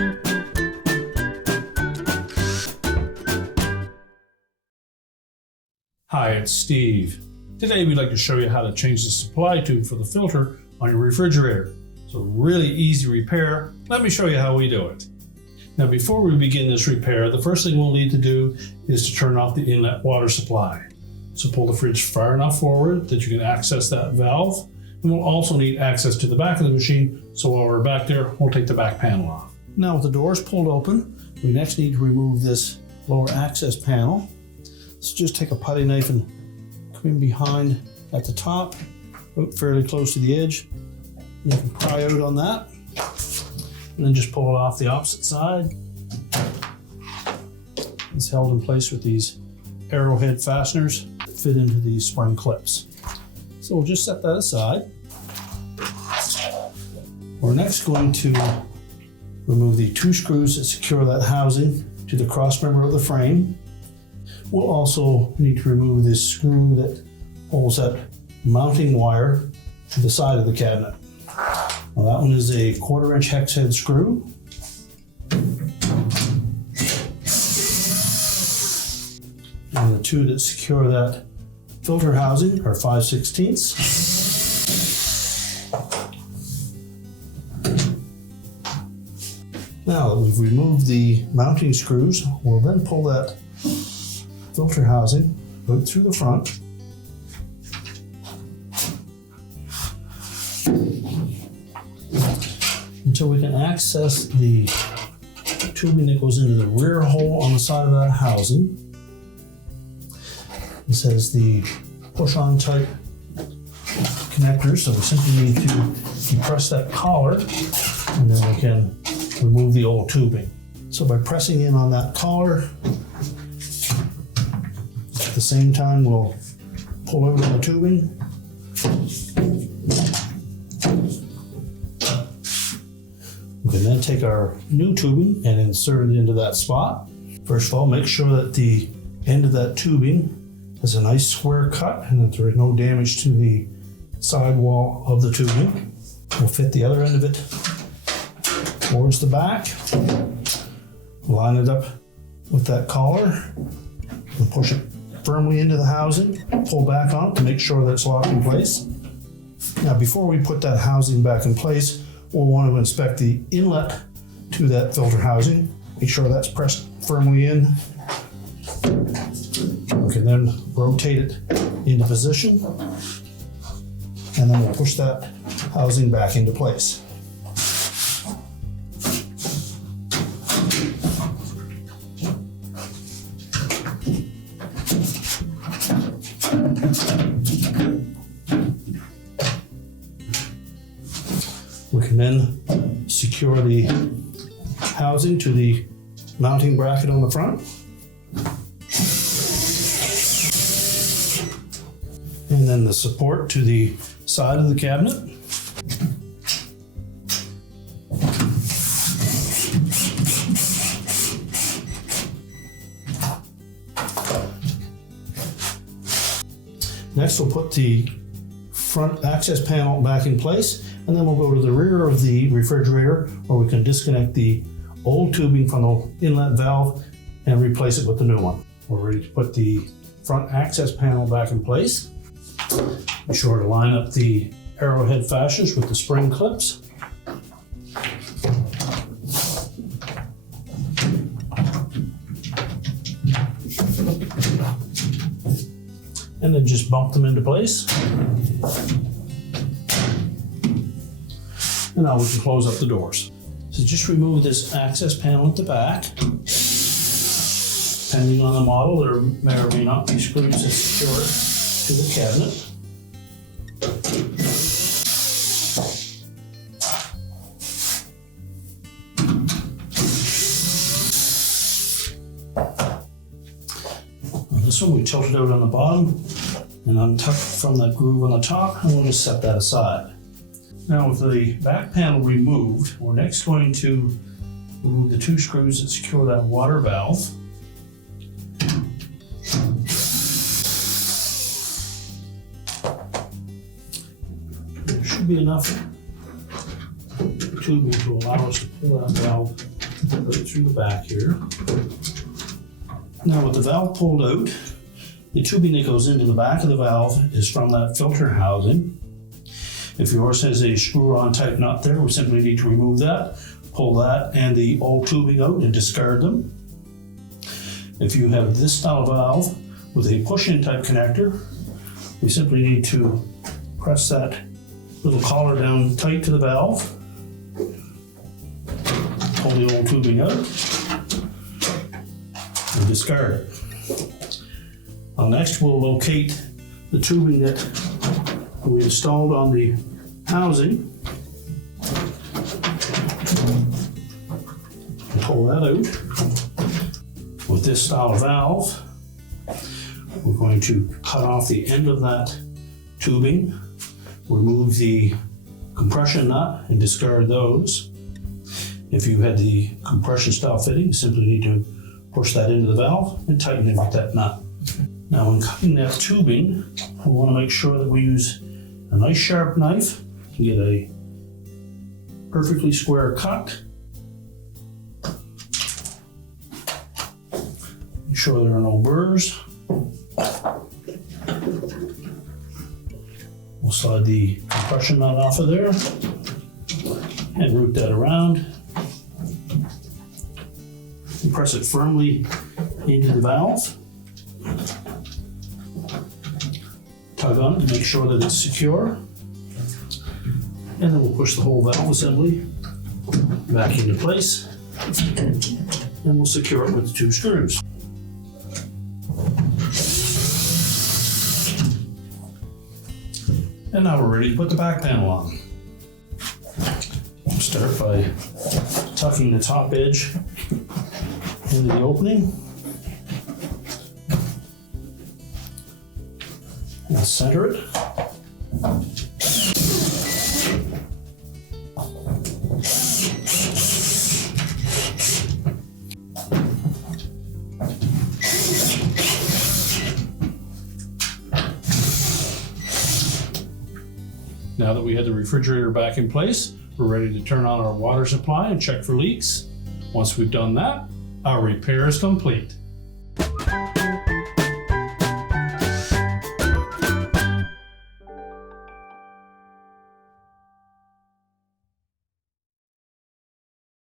Hi, it's Steve. Today we'd like to show you how to change the supply tube for the filter on your refrigerator. It's a really easy repair. Let me show you how we do it. Now before we begin this repair, the first thing we'll need to do is to turn off the inlet water supply. So pull the fridge far enough forward that you can access that valve. And we'll also need access to the back of the machine, so while we're back there, we'll take the back panel off. Now with the doors pulled open, we next need to remove this lower access panel. So just take a putty knife and come in behind at the top, fairly close to the edge. You can pry out on that, and then just pull it off the opposite side. It's held in place with these arrowhead fasteners that fit into these spring clips. So we'll just set that aside. We're next going to remove the 2 screws that secure that housing to the cross member of the frame. We'll also need to remove this screw that holds that mounting wire to the side of the cabinet. Now that one is a 1/4 inch hex head screw. And the 2 that secure that filter housing are 5/16. Now that we've removed the mounting screws, we'll then pull that filter housing out through the front. Until we can access the tubing that goes into the rear hole on the side of that housing. This has the push-on type connector, so we simply need to depress that collar and then we can remove the old tubing. So by pressing in on that collar, at the same time we'll pull out on the tubing. We can then take our new tubing and insert it into that spot. First of all, make sure that the end of that tubing has a nice square cut and that there is no damage to the side wall of the tubing. We'll fit the other end of it towards the back, line it up with that collar, and push it firmly into the housing, pull back on it to make sure that it's locked in place. Now before we put that housing back in place, we'll want to inspect the inlet to that filter housing. Make sure that's pressed firmly in. We can then rotate it into position, and then we'll push that housing back into place. We can then secure the housing to the mounting bracket on the front. And then the support to the side of the cabinet. Next, we'll put the front access panel back in place, and then we'll go to the rear of the refrigerator where we can disconnect the old tubing from the inlet valve and replace it with the new one. We're ready to put the front access panel back in place. Be sure to line up the arrowhead fasteners with the spring clips. And then just bump them into place. And now we can close up the doors. So just remove this access panel at the back. Depending on the model, there may or may not be screws that secure it to the cabinet. This one we tilted out on the bottom and untuck from that groove on the top, and we'll just set that aside. Now with the back panel removed, we're next going to remove the 2 screws that secure that water valve. There should be enough tubing to allow us to pull that valve Put it through the back here. Now with the valve pulled out, the tubing that goes into the back of the valve is from that filter housing. If yours has a screw-on type nut there, we simply need to remove that, pull that and the old tubing out and discard them. If you have this style valve with a push-in type connector, we simply need to press that little collar down tight to the valve, pull the old tubing out, and discard it. Now next we'll locate the tubing that we installed on the housing. Pull that out. With this style valve, we're going to cut off the end of that tubing, remove the compression nut and discard those. If you had the compression style fitting, you simply need to push that into the valve and tighten it with that nut. Now when cutting that tubing, we want to make sure that we use a nice sharp knife to get a perfectly square cut. Make sure there are no burrs. We'll slide the compression nut off of there and route that around. And press it firmly into the valve. Tug on it to make sure that it's secure. And then we'll push the whole valve assembly back into place. And we'll secure it with the 2 screws. And now we're ready to put the back panel on. We'll start by tucking the top edge into the opening. And center it. Now that we had the refrigerator back in place, we're ready to turn on our water supply and check for leaks. Once we've done that, our repair is complete.